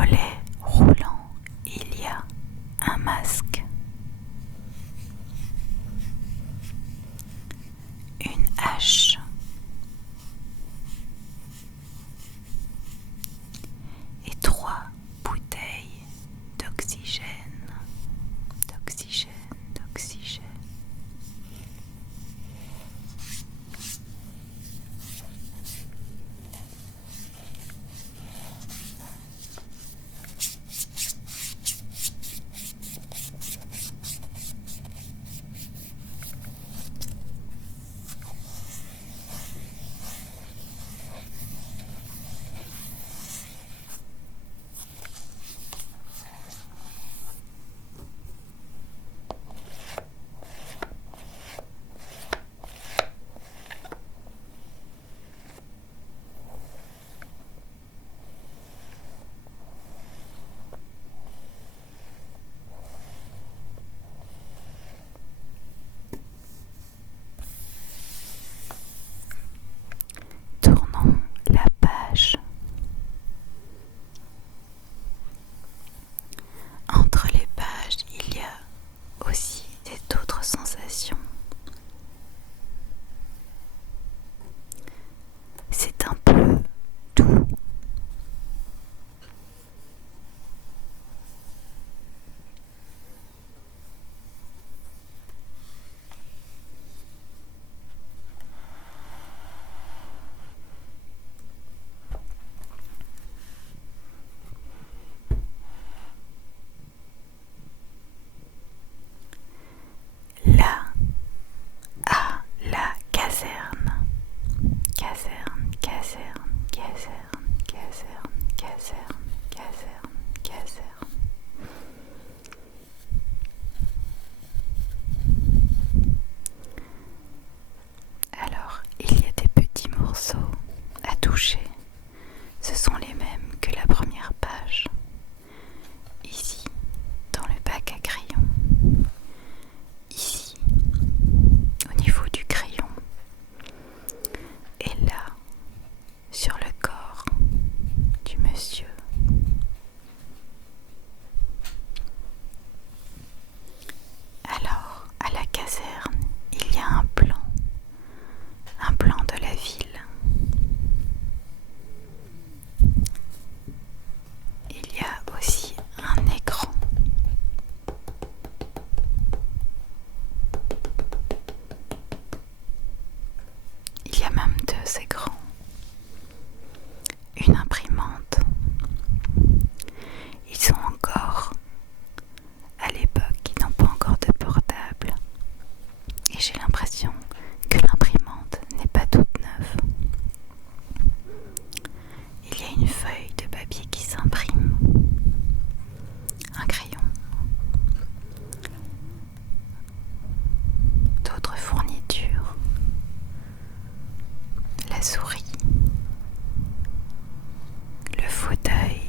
volet roulant, il y a un masque, une hache, et 3 bouteilles d'oxygène. Tournons la page. Entre les pages, il y a aussi d'autres sensations. C'est un peu doux. Là, à la caserne. Caserne, caserne, caserne, caserne, caserne, caserne, caserne. Alors, il y a des petits morceaux à toucher. Ce sont les mêmes que la première page. Ici, dans le bac à crayon. Ici, au niveau du crayon. Et là, sur le corps du monsieur. Alors, à la caserne, il y a un plan de la ville. Il y a aussi un écran. Il y a même 2 écrans. Une imprimante. Ils sont encore à l'époque, ils n'ont pas encore de portable. Et j'ai l'impression que l'imprimante n'est pas toute neuve. Il y a une feuille de papier qui s'imprime. Un crayon. D'autres fournitures. La souris. Le fauteuil.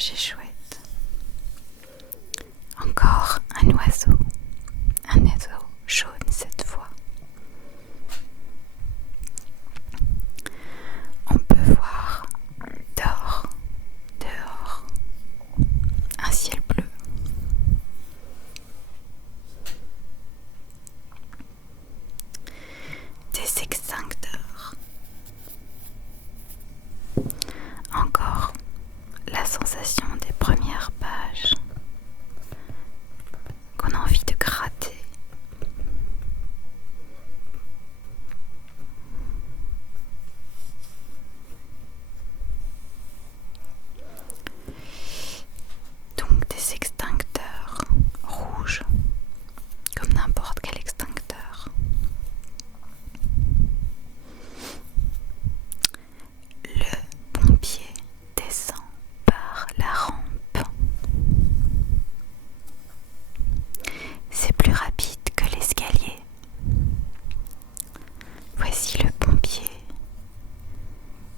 paysage est chouette. Encore un oiseau jaune cette fois. On peut voir dehors un ciel bleu. Des extincteurs. Encore la sensation des premières pages qu'on a envie de gratter. Donc des extincteurs rouges, comme n'importe quel extincteur. Le pompier descend par la rampe. C'est plus rapide que l'escalier. Voici le pompier.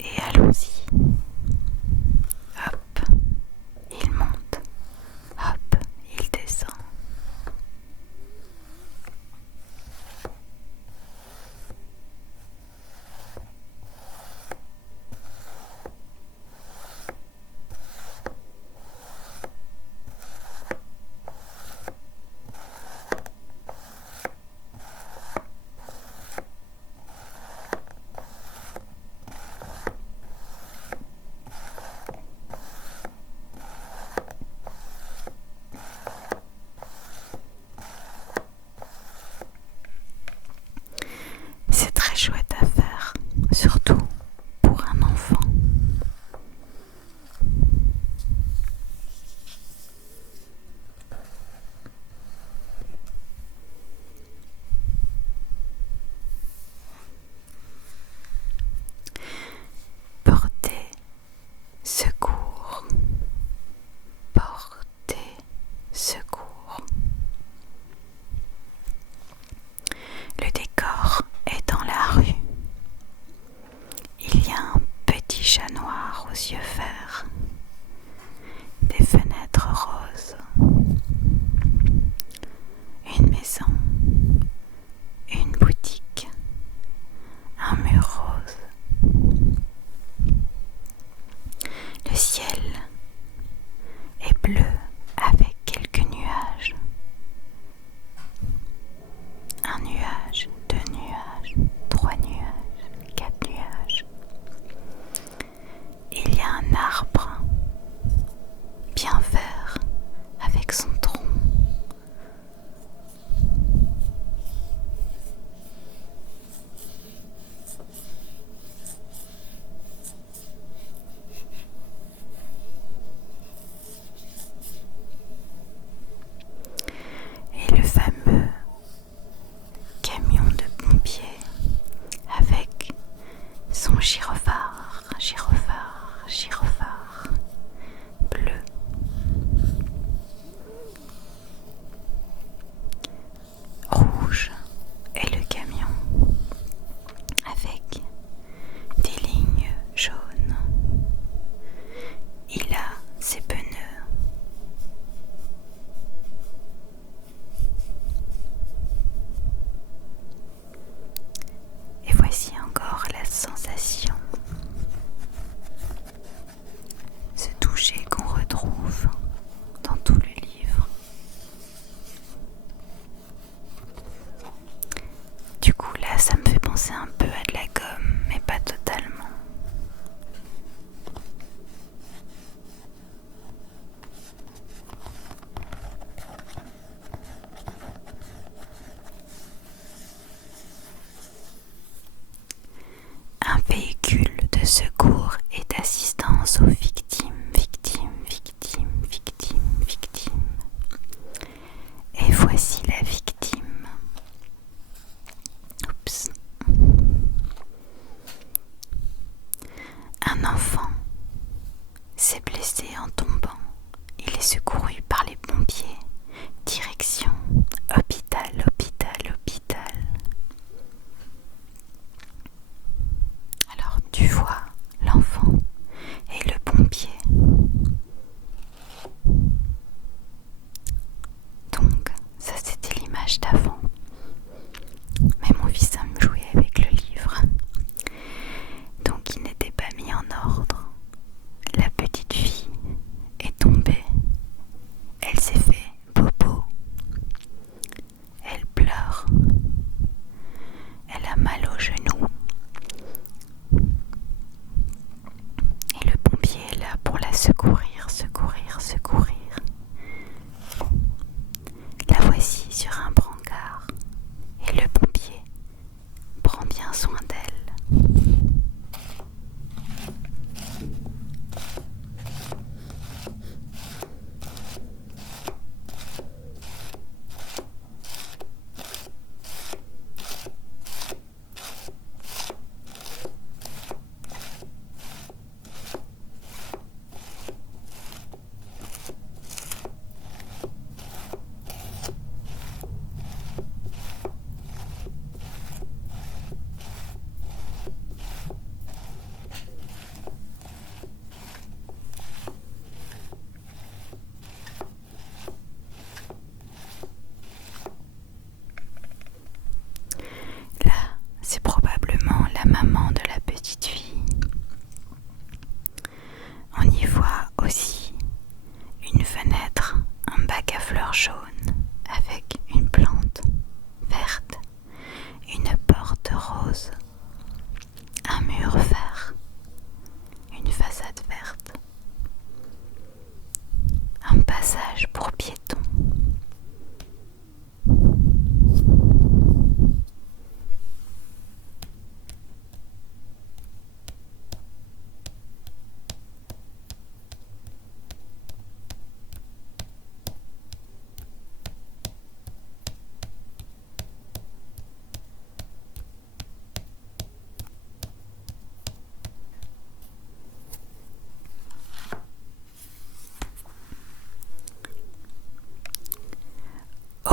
Et allons-y. Hop, il monte. Hop, il descend.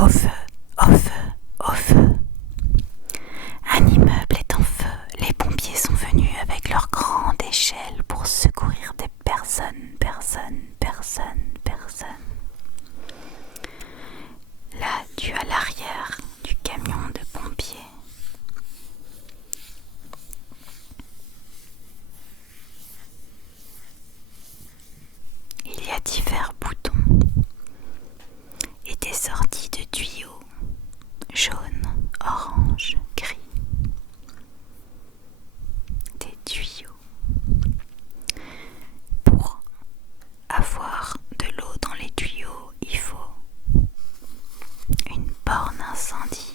Au feu, au feu, au feu. Un immeuble est en feu. Les pompiers sont venus avec leur grande échelle pour secourir des personnes. Là, tu as l'arrière du camion de pompiers. Il y a divers boutons et des sorties de tuyaux jaune, orange, gris. Des tuyaux. Pour avoir de l'eau dans les tuyaux, il faut une borne incendie.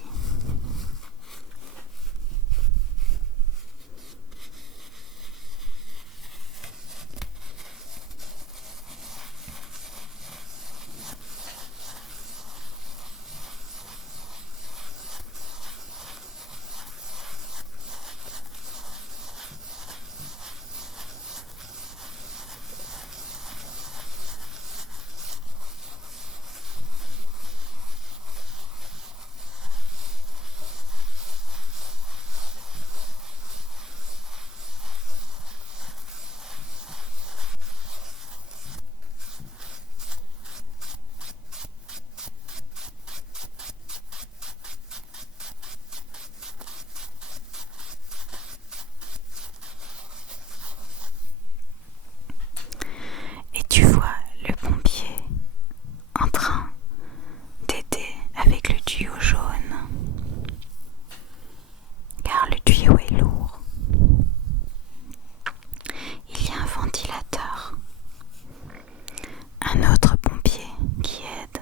Et tu vois le pompier en train d'aider avec le tuyau jaune, car le tuyau est lourd. Il y a un ventilateur, un autre pompier qui aide.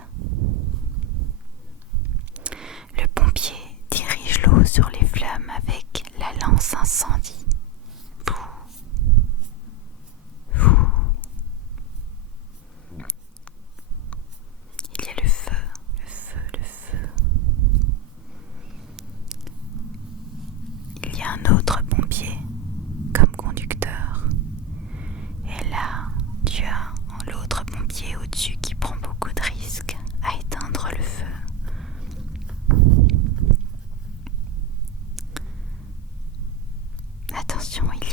Le pompier dirige l'eau sur les flammes avec la lance incendie. Il y a le feu. Il y a un autre pompier comme conducteur. Et là, tu as l'autre pompier au-dessus qui prend beaucoup de risques à éteindre le feu. Attention, il